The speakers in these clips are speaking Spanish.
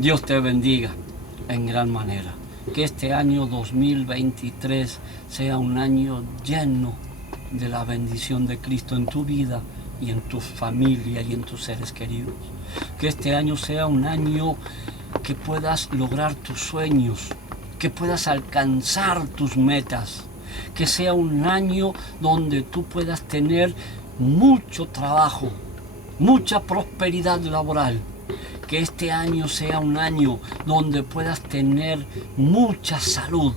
Dios te bendiga en gran manera. Que este año 2023 sea un año lleno de la bendición de Cristo en tu vida y en tu familia y en tus seres queridos. Que este año sea un año que puedas lograr tus sueños, que puedas alcanzar tus metas. Que sea un año donde tú puedas tener mucho trabajo, mucha prosperidad laboral. Que este año sea un año donde puedas tener mucha salud.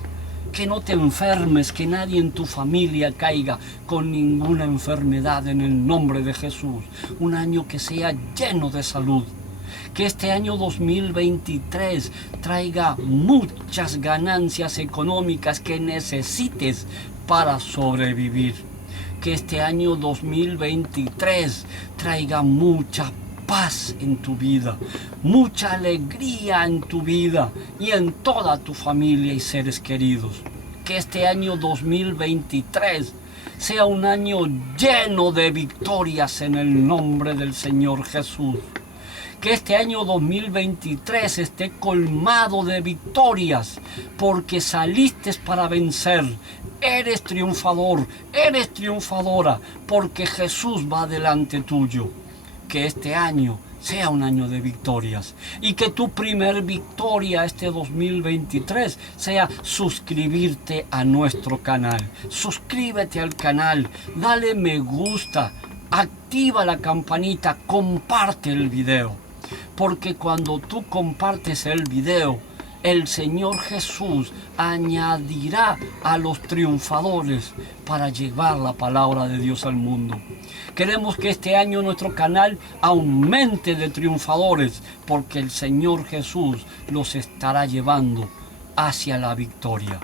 Que no te enfermes, que nadie en tu familia caiga con ninguna enfermedad en el nombre de Jesús. Un año que sea lleno de salud. Que este año 2023 traiga muchas ganancias económicas que necesites para sobrevivir. Que este año 2023 traiga mucha paz en tu vida, mucha alegría en tu vida y en toda tu familia y seres queridos. Que este año 2023 sea un año lleno de victorias en el nombre del Señor Jesús. Que este año 2023 esté colmado de victorias, porque saliste para vencer. Eres triunfador, eres triunfadora, porque Jesús va delante tuyo. Que este año sea un año de victorias y que tu primer victoria este 2023 sea suscribirte a nuestro canal. Suscríbete al canal, dale me gusta, activa la campanita, comparte el video. Porque cuando tú compartes el video, el Señor Jesús añadirá a los triunfadores para llevar la palabra de Dios al mundo. Queremos que este año nuestro canal aumente de triunfadores, porque el Señor Jesús los estará llevando hacia la victoria.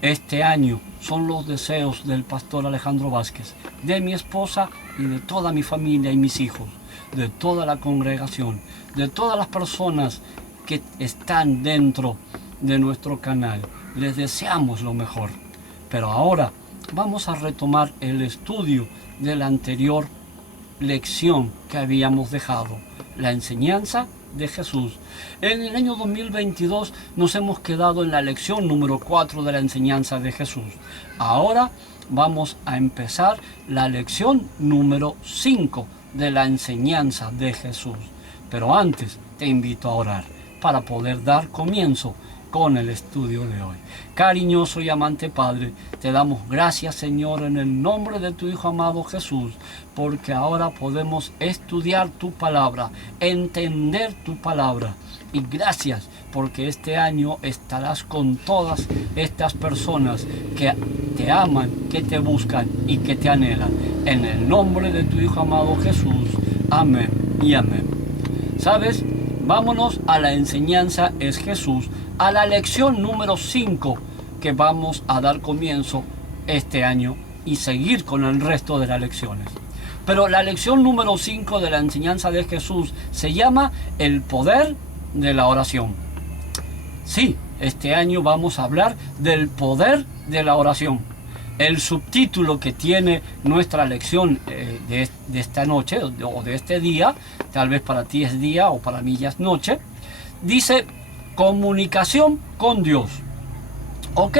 Este año son los deseos del pastor Alejandro Vázquez, de mi esposa y de toda mi familia y mis hijos, de toda la congregación, de todas las personas que están dentro de nuestro canal. Les deseamos lo mejor. Pero ahora vamos a retomar el estudio de la anterior lección que habíamos dejado, la enseñanza de Jesús. En el año 2022 nos hemos quedado en la lección número 4 de la enseñanza de Jesús. Ahora vamos a empezar la lección número 5 de la enseñanza de Jesús. Pero antes te invito a orar para poder dar comienzo con el estudio de hoy. Cariñoso y amante Padre, te damos gracias, Señor, en el nombre de tu Hijo amado Jesús, porque ahora podemos estudiar tu palabra, entender tu palabra. Y gracias porque este año estarás con todas estas personas que te aman, que te buscan y que te anhelan. En el nombre de tu Hijo amado Jesús. Amén y amén. ¿Sabes? Vámonos a la enseñanza es Jesús, a la lección número 5 que vamos a dar comienzo este año y seguir con el resto de las lecciones. Pero la lección número 5 de la enseñanza de Jesús se llama el poder de la oración. Sí, este año vamos a hablar del poder de la oración. El subtítulo que tiene nuestra lección de esta noche o de este día, tal vez para ti es día o para mí ya es noche, dice comunicación con Dios. Ok,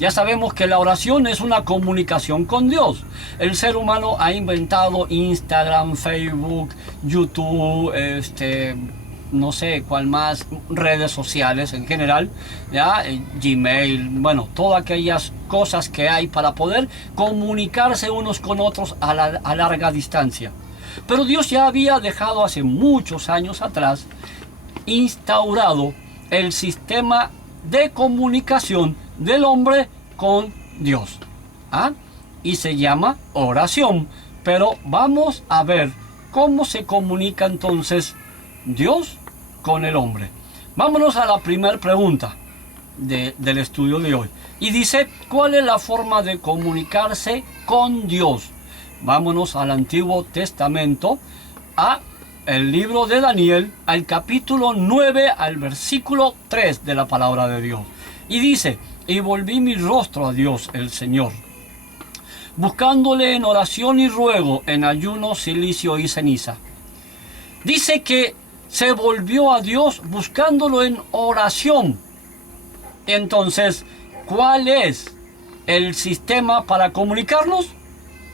ya sabemos que la oración es una comunicación con Dios. El ser humano ha inventado Instagram, Facebook, YouTube, no sé cuál más, redes sociales en general, ¿ya? Gmail, bueno, todas aquellas cosas que hay para poder comunicarse unos con otros a larga distancia. Pero Dios ya había dejado hace muchos años atrás instaurado el sistema de comunicación del hombre con Dios. ¿Ah? Y se llama oración. Pero vamos a ver cómo se comunica entonces Dios con el hombre. Vámonos a la primera pregunta del estudio de hoy. Y dice, ¿cuál es la forma de comunicarse con Dios? Vámonos al Antiguo Testamento, a el libro de Daniel, al capítulo 9, al versículo 3 de la palabra de Dios. Y dice, y volví mi rostro a Dios el Señor, buscándole en oración y ruego, en ayuno, cilicio y ceniza. Dice que se volvió a Dios buscándolo en oración. Entonces, ¿cuál es el sistema para comunicarnos?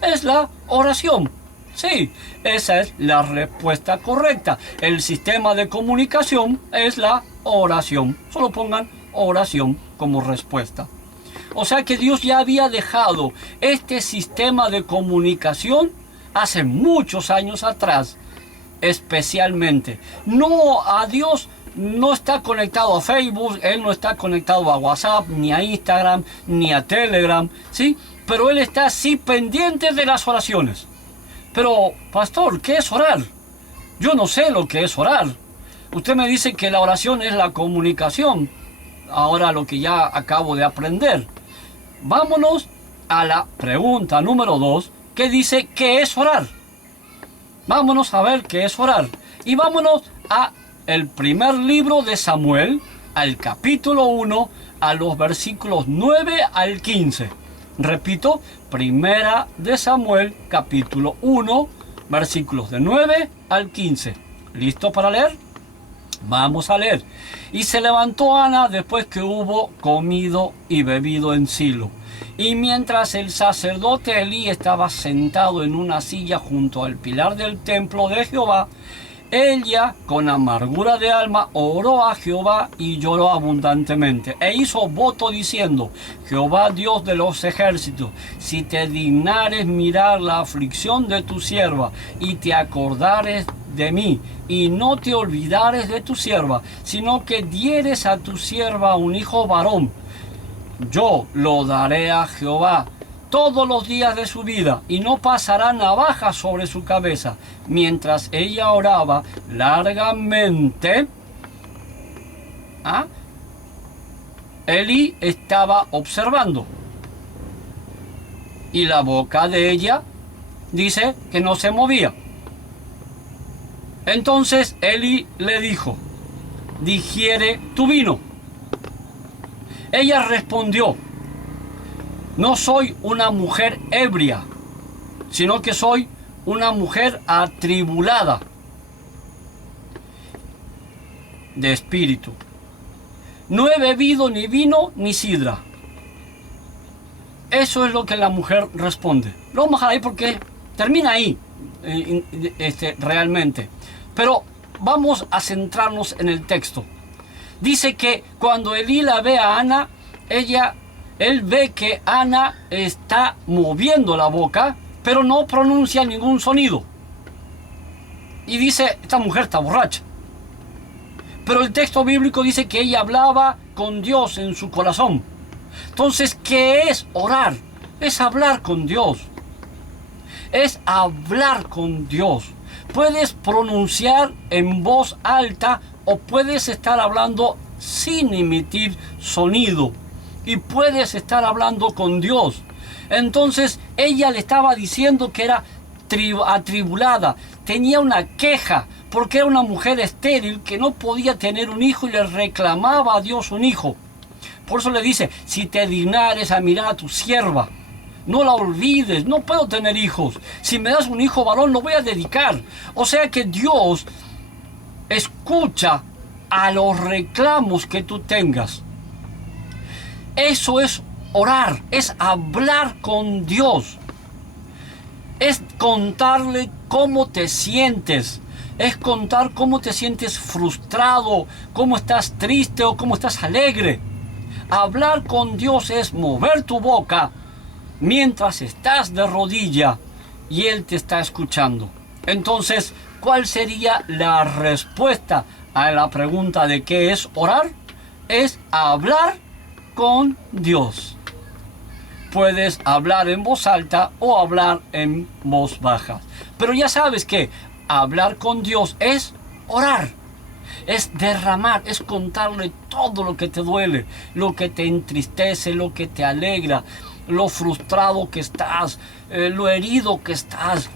Es la oración. Sí, esa es la respuesta correcta. El sistema de comunicación es la oración. Solo pongan oración como respuesta. O sea que Dios ya había dejado este sistema de comunicación hace muchos años atrás, especialmente. No, a Dios no está conectado a Facebook, Él no está conectado a WhatsApp, ni a Instagram, ni a Telegram, ¿sí? Pero Él está sí pendiente de las oraciones. Pero, pastor, ¿qué es orar? Yo no sé lo que es orar. Usted me dice que la oración es la comunicación. Ahora lo que ya acabo de aprender. Vámonos a la pregunta número 2, que dice ¿qué es orar? Vámonos a ver qué es orar. Y vámonos a el primer libro de Samuel, al capítulo 1, a los versículos 9 al 15. Repito, primera de Samuel, capítulo 1, versículos de 9 al 15. ¿Listo para leer? Vamos a leer. Y se levantó Ana después que hubo comido y bebido en Silo. Y mientras el sacerdote Elí estaba sentado en una silla junto al pilar del templo de Jehová, ella, con amargura de alma, oró a Jehová y lloró abundantemente. E hizo voto diciendo: Jehová Dios de los ejércitos, si te dignares mirar la aflicción de tu sierva y te acordares de mí, y no te olvidares de tu sierva, sino que dieres a tu sierva un hijo varón, yo lo daré a Jehová todos los días de su vida, y no pasará navaja sobre su cabeza. Mientras ella oraba largamente, Elí estaba observando, y la boca de ella dice que no se movía. Entonces Elí le dijo: digiere tu vino. Ella respondió: no soy una mujer ebria, sino que soy una mujer atribulada de espíritu. No he bebido ni vino ni sidra. Eso es lo que la mujer responde. Lo vamos a dejar ahí porque termina ahí realmente. Pero vamos a centrarnos en el texto. Dice que cuando Elí la ve a Ana, él ve que Ana está moviendo la boca, pero no pronuncia ningún sonido. Y dice: esta mujer está borracha. Pero el texto bíblico dice que ella hablaba con Dios en su corazón. Entonces, ¿qué es orar? Es hablar con Dios. Es hablar con Dios. Puedes pronunciar en voz alta o puedes estar hablando sin emitir sonido. Y puedes estar hablando con Dios. Entonces ella le estaba diciendo que era atribulada, tenía una queja porque era una mujer estéril que no podía tener un hijo y le reclamaba a Dios un hijo. Por eso le dice: si te dignares a mirar a tu sierva, no la olvides, no puedo tener hijos. Si me das un hijo varón, lo voy a dedicar. O sea que Dios escucha a los reclamos que tú tengas. Eso es orar, es hablar con Dios. Es contarle cómo te sientes. Es contar cómo te sientes frustrado, cómo estás triste o cómo estás alegre. Hablar con Dios es mover tu boca mientras estás de rodilla y Él te está escuchando. Entonces, ¿cuál sería la respuesta a la pregunta de qué es orar? Es hablar con Dios. Puedes hablar en voz alta o hablar en voz baja. Pero ya sabes que hablar con Dios es orar. Es derramar, es contarle todo lo que te duele, lo que te entristece, lo que te alegra, lo frustrado que estás, lo herido que estás,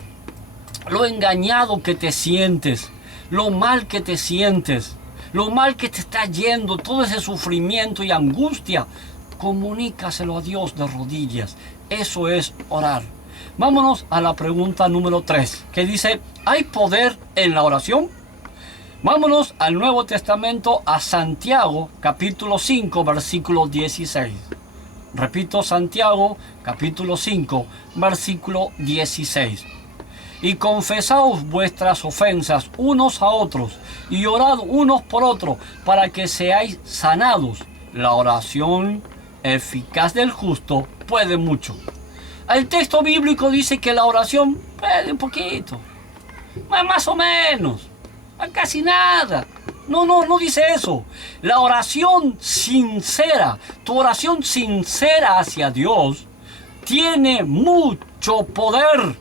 lo engañado que te sientes, lo mal que te sientes, lo mal que te está yendo, todo ese sufrimiento y angustia. Comunícaselo a Dios de rodillas. Eso es orar. Vámonos a la pregunta número 3, que dice: ¿hay poder en la oración? Vámonos al Nuevo Testamento, a Santiago, capítulo 5, versículo 16. Repito, Santiago, capítulo 5, versículo 16. Y confesaos vuestras ofensas unos a otros, y orad unos por otros, para que seáis sanados. La oración eficaz del justo puede mucho. El texto bíblico dice que la oración puede un poquito, más o menos, casi nada. No dice eso. La oración sincera, tu oración sincera hacia Dios, tiene mucho poder.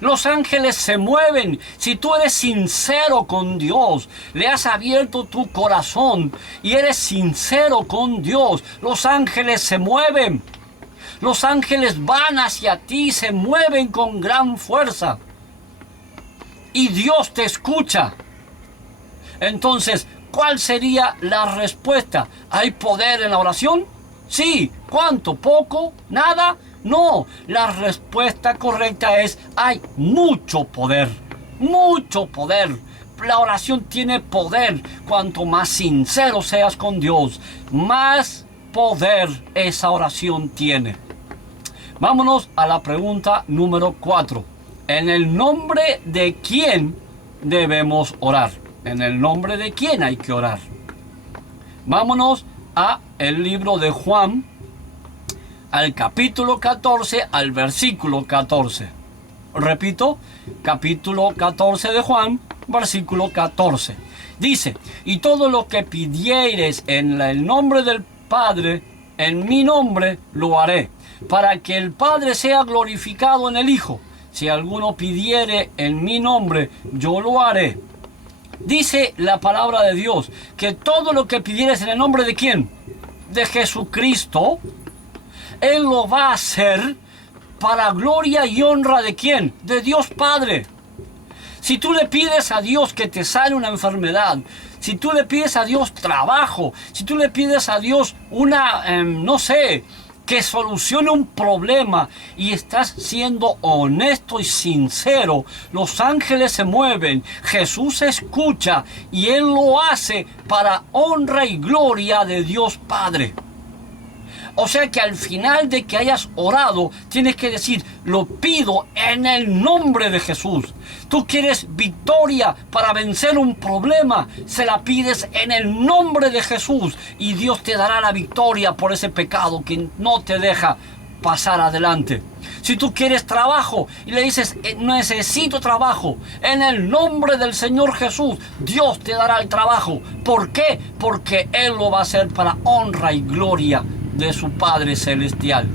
Los ángeles se mueven. Si tú eres sincero con Dios, le has abierto tu corazón y eres sincero con Dios, los ángeles se mueven. Los ángeles van hacia ti, se mueven con gran fuerza. Y Dios te escucha. Entonces, ¿cuál sería la respuesta? ¿Hay poder en la oración? Sí. ¿Cuánto? ¿Poco? ¿Nada? No. La respuesta correcta es: hay mucho poder. Mucho poder. La oración tiene poder. Cuanto más sincero seas con Dios, más poder esa oración tiene. Vámonos a la pregunta número 4. ¿En el nombre de quién debemos orar? ¿En el nombre de quién hay que orar? Vámonos a el libro de Juan, al capítulo 14, al versículo 14. Repito, capítulo 14 de Juan, versículo 14. Dice: y todo lo que pidiereis en el nombre del Padre, en mi nombre lo haré, para que el Padre sea glorificado en el Hijo. Si alguno pidiere en mi nombre, yo lo haré. Dice la palabra de Dios que todo lo que pidieres en el nombre de ¿quién? De Jesucristo, Él lo va a hacer para gloria y honra ¿de quién? De Dios Padre. Si tú le pides a Dios que te sane una enfermedad, si tú le pides a Dios trabajo, si tú le pides a Dios que solucione un problema y estás siendo honesto y sincero, los ángeles se mueven, Jesús escucha y Él lo hace para honra y gloria de Dios Padre. O sea que al final de que hayas orado, tienes que decir: lo pido en el nombre de Jesús. Tú quieres victoria para vencer un problema, se la pides en el nombre de Jesús y Dios te dará la victoria por ese pecado que no te deja pasar adelante. Si tú quieres trabajo y le dices: necesito trabajo, en el nombre del Señor Jesús, Dios te dará el trabajo. ¿Por qué? Porque Él lo va a hacer para honra y gloria de su Padre Celestial.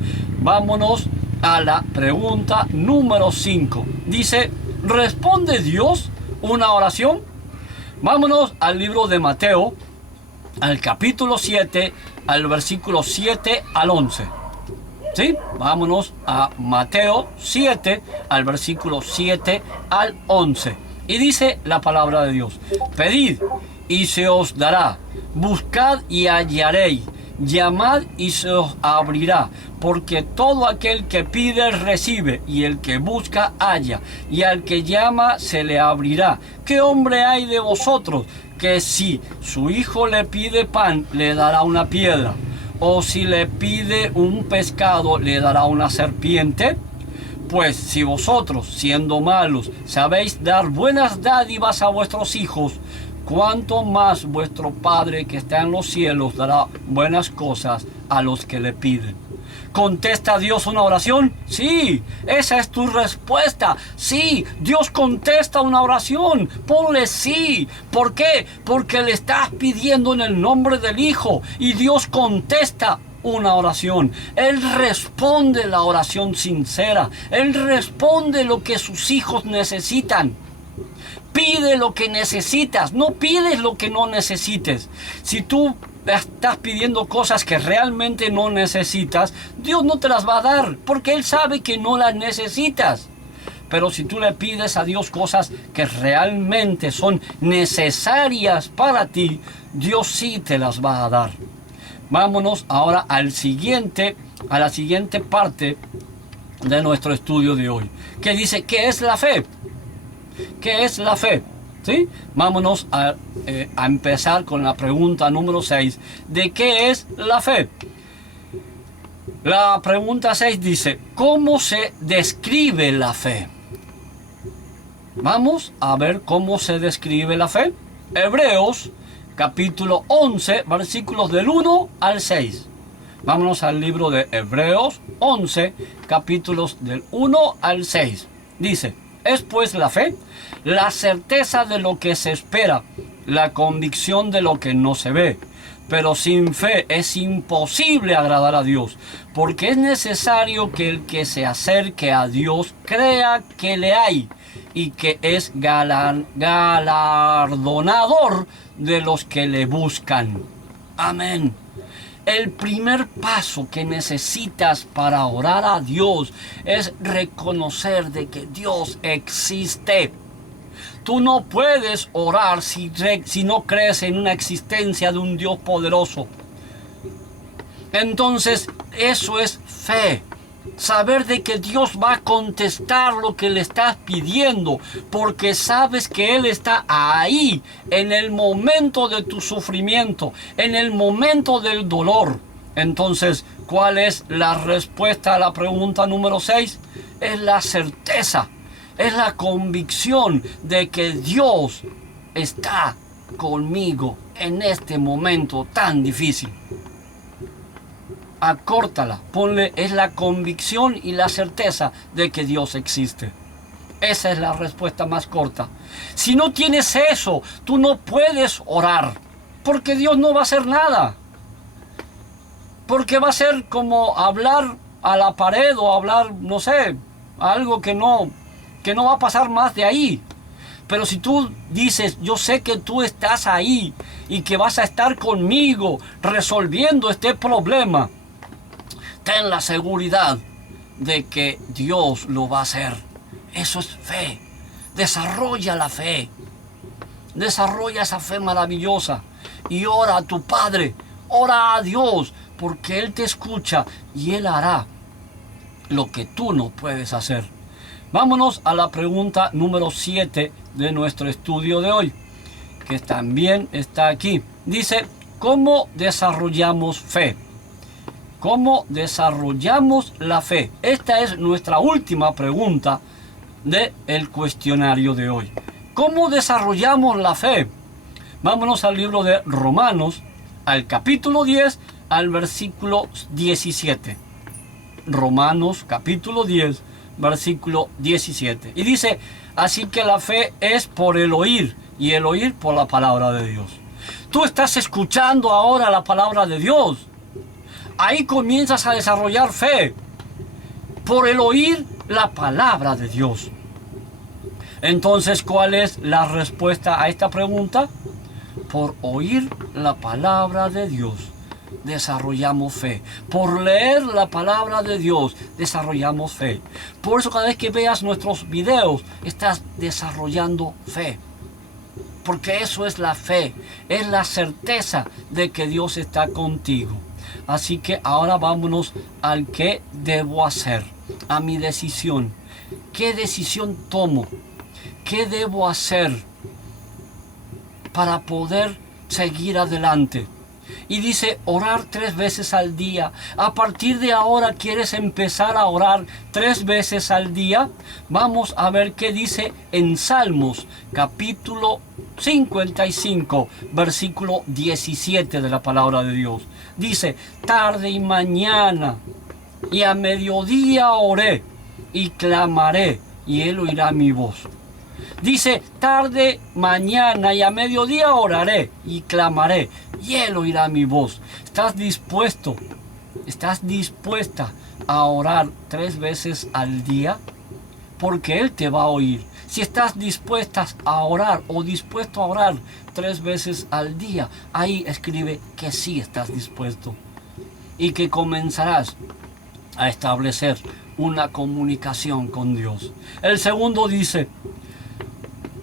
Vámonos a la pregunta número 5. Dice: ¿responde Dios una oración? Vámonos al libro de Mateo, al capítulo 7, al versículo 7 al 11. ¿Sí? Vámonos a Mateo 7, al versículo 7 al 11. Y dice la palabra de Dios: pedid y se os dará, buscad y hallaréis, llamad y se os abrirá, porque todo aquel que pide recibe, y el que busca halla, y al que llama se le abrirá. ¿Qué hombre hay de vosotros que si su hijo le pide pan, le dará una piedra? ¿O si le pide un pescado, le dará una serpiente? Pues si vosotros, siendo malos, sabéis dar buenas dádivas a vuestros hijos, cuánto más vuestro Padre que está en los cielos dará buenas cosas a los que le piden. ¿Contesta Dios una oración? Sí, esa es tu respuesta. Sí, Dios contesta una oración. Ponle sí. ¿Por qué? Porque le estás pidiendo en el nombre del Hijo y Dios contesta una oración. Él responde la oración sincera. Él responde lo que sus hijos necesitan. Pide lo que necesitas, no pides lo que no necesites. Si tú estás pidiendo cosas que realmente no necesitas, Dios no te las va a dar, porque Él sabe que no las necesitas. Pero si tú le pides a Dios cosas que realmente son necesarias para ti, Dios sí te las va a dar. Vámonos ahora a la siguiente parte de nuestro estudio de hoy, que dice: ¿qué es la fe? ¿Qué es la fe? ¿Sí? Vámonos a empezar con la pregunta número 6. ¿De qué es la fe? La pregunta 6 dice, ¿cómo se describe la fe? Vamos a ver cómo se describe la fe. Hebreos, capítulo 11, versículos del 1 al 6. Vámonos al libro de Hebreos 11, capítulos del 1 al 6. Dice, es pues la fe, la certeza de lo que se espera, la convicción de lo que no se ve. Pero sin fe es imposible agradar a Dios, porque es necesario que el que se acerque a Dios crea que le hay y que es galardonador de los que le buscan. Amén. El primer paso que necesitas para orar a Dios es reconocer de que Dios existe. Tú no puedes orar si no crees en una existencia de un Dios poderoso. Entonces, eso es fe. Saber de que Dios va a contestar lo que le estás pidiendo, porque sabes que Él está ahí en el momento de tu sufrimiento, en el momento del dolor. Entonces, ¿cuál es la respuesta a la pregunta número 6? Es la certeza, es la convicción de que Dios está conmigo en este momento tan difícil. Acórtala, ponle, es la convicción y la certeza de que Dios existe. Esa es la respuesta más corta. Si no tienes eso, tú no puedes orar, porque Dios no va a hacer nada. Porque va a ser como hablar a la pared o hablar, no sé, algo que no va a pasar más de ahí. Pero si tú dices, yo sé que tú estás ahí y que vas a estar conmigo resolviendo este problema, ten la seguridad de que Dios lo va a hacer. Eso es fe. Desarrolla la fe. Desarrolla esa fe maravillosa. Y ora a tu Padre. Ora a Dios. Porque Él te escucha y Él hará lo que tú no puedes hacer. Vámonos a la pregunta número 7 de nuestro estudio de hoy, que también está aquí. Dice, ¿cómo desarrollamos fe? ¿Cómo desarrollamos la fe? Esta es nuestra última pregunta del cuestionario de hoy. ¿Cómo desarrollamos la fe? Vámonos al libro de Romanos, al capítulo 10, al versículo 17. Romanos, capítulo 10, versículo 17. Y dice, así que la fe es por el oír, y el oír por la palabra de Dios. Tú estás escuchando ahora la palabra de Dios. Ahí comienzas a desarrollar fe por el oír la palabra de Dios. Entonces, ¿cuál es la respuesta a esta pregunta? Por oír la palabra de Dios desarrollamos fe. Por leer la palabra de Dios desarrollamos fe. Por eso cada vez que veas nuestros videos estás desarrollando fe. Porque eso es la fe, es la certeza de que Dios está contigo. Así que ahora vámonos al qué debo hacer, a mi decisión. ¿Qué decisión tomo? ¿Qué debo hacer para poder seguir adelante? Y dice, orar 3 veces al día. A partir de ahora, ¿quieres empezar a orar 3 veces al día? Vamos a ver qué dice en Salmos, capítulo 55, versículo 17 de la palabra de Dios. Dice, tarde y mañana y a mediodía oré y clamaré y Él oirá mi voz. Dice, tarde, mañana y a mediodía oraré y clamaré y Él oirá mi voz. ¿Estás dispuesto? ¿Estás dispuesta a orar 3 veces al día? Porque Él te va a oír. Si estás dispuesta a orar o dispuesto a orar 3 veces al día, ahí escribe que sí estás dispuesto. Y que comenzarás a establecer una comunicación con Dios. El segundo dice,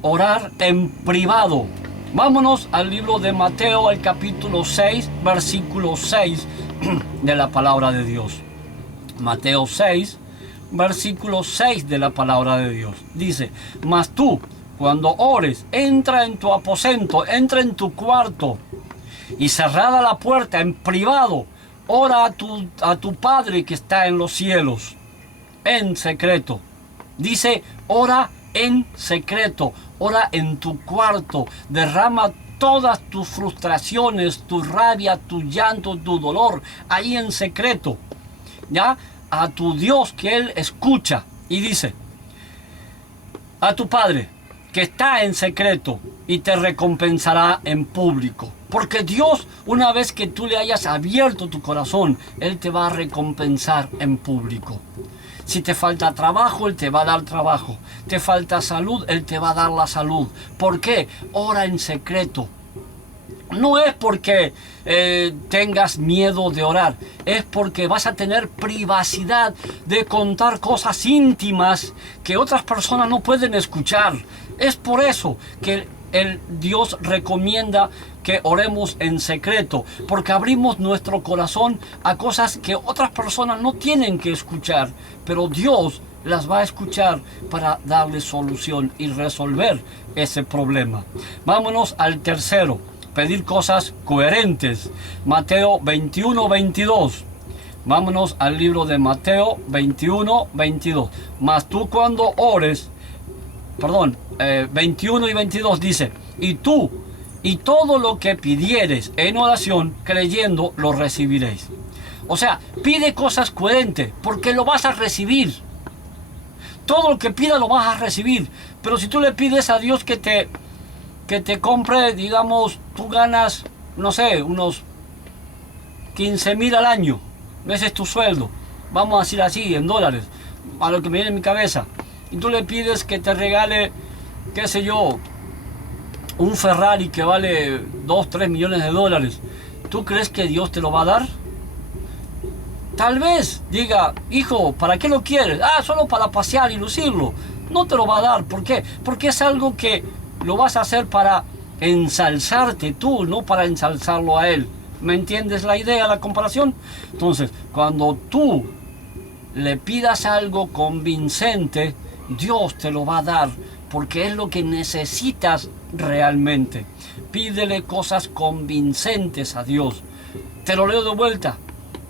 orar en privado. Vámonos al libro de Mateo, al capítulo 6, versículo 6 de la palabra de Dios. Mateo 6, versículo 6 de la palabra de Dios. Dice, mas tú cuando ores, entra en tu aposento, entra en tu cuarto y cerrada la puerta en privado, ora a tu Padre que está en los cielos, en secreto. Dice, ora en secreto, ora en tu cuarto, derrama todas tus frustraciones, tu rabia, tu llanto, tu dolor, ahí en secreto, ¿ya? A tu Dios que Él escucha. Y dice, a tu Padre que está en secreto y te recompensará en público. Porque Dios, una vez que tú le hayas abierto tu corazón, Él te va a recompensar en público. Si te falta trabajo, Él te va a dar trabajo. Te falta salud, Él te va a dar la salud. ¿Por qué? Ora en secreto. No es porque tengas miedo de orar, es porque vas a tener privacidad de contar cosas íntimas que otras personas no pueden escuchar. Es por eso que el Dios recomienda que oremos en secreto, porque abrimos nuestro corazón a cosas que otras personas no tienen que escuchar, pero Dios las va a escuchar para darle solución y resolver ese problema. Vámonos al tercero. Pedir cosas coherentes. Mateo 21, 22. Vámonos al libro de Mateo 21, 22. Mas tú cuando ores, 21 y 22 dice, y tú y todo lo que pidieres en oración, creyendo, lo recibiréis. O sea, pide cosas coherentes, porque lo vas a recibir. Todo lo que pidas lo vas a recibir. Pero si tú le pides a Dios que te compre, digamos, tú ganas, no sé, unos 15,000 al año, ese es tu sueldo, vamos a decir así, en dólares, a lo que me viene en mi cabeza, y tú le pides que te regale, qué sé yo, un Ferrari que vale 2, 3 millones de dólares, ¿tú crees que Dios te lo va a dar? Tal vez diga, hijo, ¿para qué lo quieres? Solo para pasear y lucirlo. No te lo va a dar, ¿por qué? Porque es algo que lo vas a hacer para ensalzarte tú, no para ensalzarlo a Él. ¿Me entiendes la idea, la comparación? Entonces, cuando tú le pidas algo convincente, Dios te lo va a dar, porque es lo que necesitas realmente. Pídele cosas convincentes a Dios. Te lo leo de vuelta,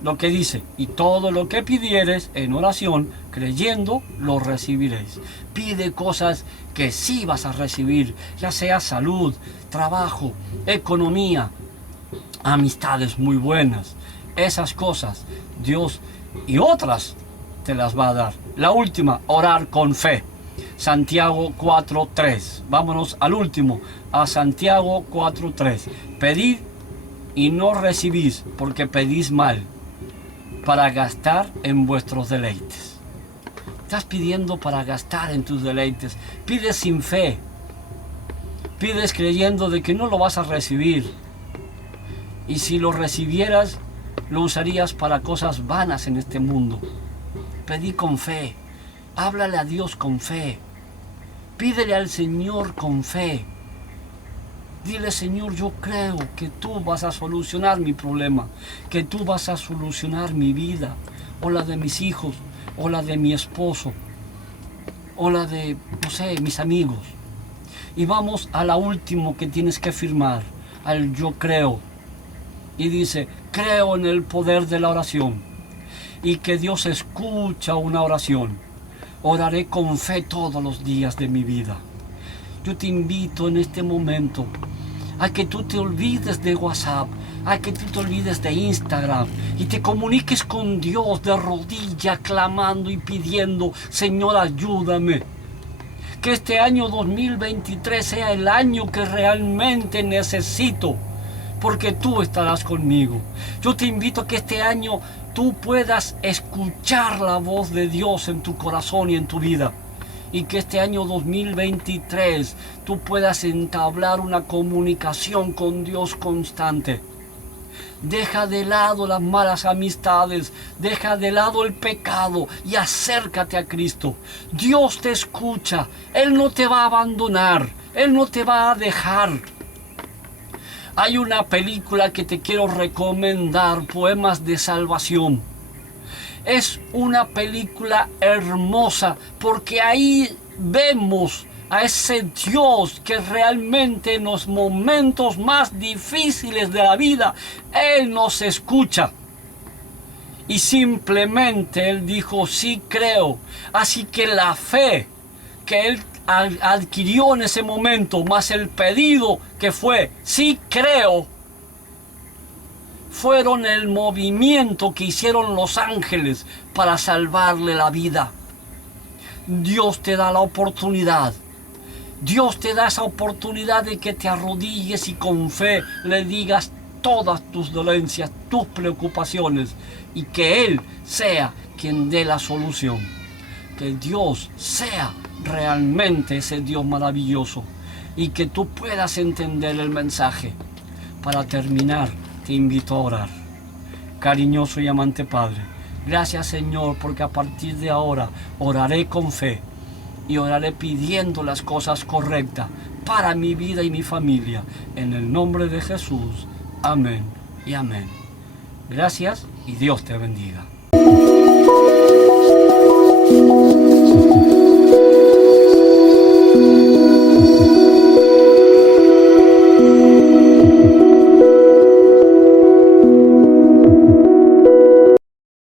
lo que dice, y todo lo que pidieres en oración, creyendo, lo recibiréis. Pide cosas que sí vas a recibir, ya sea salud, trabajo, economía, amistades muy buenas. Esas cosas Dios y otras te las va a dar. La última, orar con fe. Santiago 4:3. Vámonos al último, a Santiago 4:3. Pedid y no recibís, porque pedís mal, para gastar en vuestros deleites. Estás pidiendo para gastar en tus deleites. Pides sin fe. Pides creyendo de que no lo vas a recibir. Y si lo recibieras, lo usarías para cosas vanas en este mundo. Pedí con fe. Háblale a Dios con fe. Pídele al Señor con fe. Dile, Señor, yo creo que tú vas a solucionar mi problema, que tú vas a solucionar mi vida, o la de mis hijos, o la de mi esposo, o la de, no sé, mis amigos. Y vamos a la última que tienes que firmar, al yo creo. Y dice, creo en el poder de la oración, y que Dios escucha una oración. Oraré con fe todos los días de mi vida. Yo te invito en este momento a que tú te olvides de WhatsApp, a que tú te olvides de Instagram y te comuniques con Dios de rodillas, clamando y pidiendo, Señor, ayúdame. Que este año 2023 sea el año que realmente necesito, porque tú estarás conmigo. Yo te invito a que este año tú puedas escuchar la voz de Dios en tu corazón y en tu vida. Y que este año 2023 tú puedas entablar una comunicación con Dios constante. Deja de lado las malas amistades, deja de lado el pecado y acércate a Cristo. Dios te escucha, Él no te va a abandonar, Él no te va a dejar. Hay una película que te quiero recomendar, Poemas de Salvación. Es una película hermosa porque ahí vemos a ese Dios que realmente en los momentos más difíciles de la vida, Él nos escucha. Y simplemente Él dijo, sí creo. Así que la fe que Él adquirió en ese momento, más el pedido que fue, sí creo, fueron el movimiento que hicieron los ángeles para salvarle la vida. Dios te da la oportunidad. Dios te da esa oportunidad de que te arrodilles y con fe le digas todas tus dolencias, tus preocupaciones, y que Él sea quien dé la solución. Que Dios sea realmente ese Dios maravilloso y que tú puedas entender el mensaje. Para terminar, te invito a orar. Cariñoso y amante Padre, gracias Señor, porque a partir de ahora oraré con fe y oraré pidiendo las cosas correctas para mi vida y mi familia. En el nombre de Jesús. Amén y amén. Gracias y Dios te bendiga.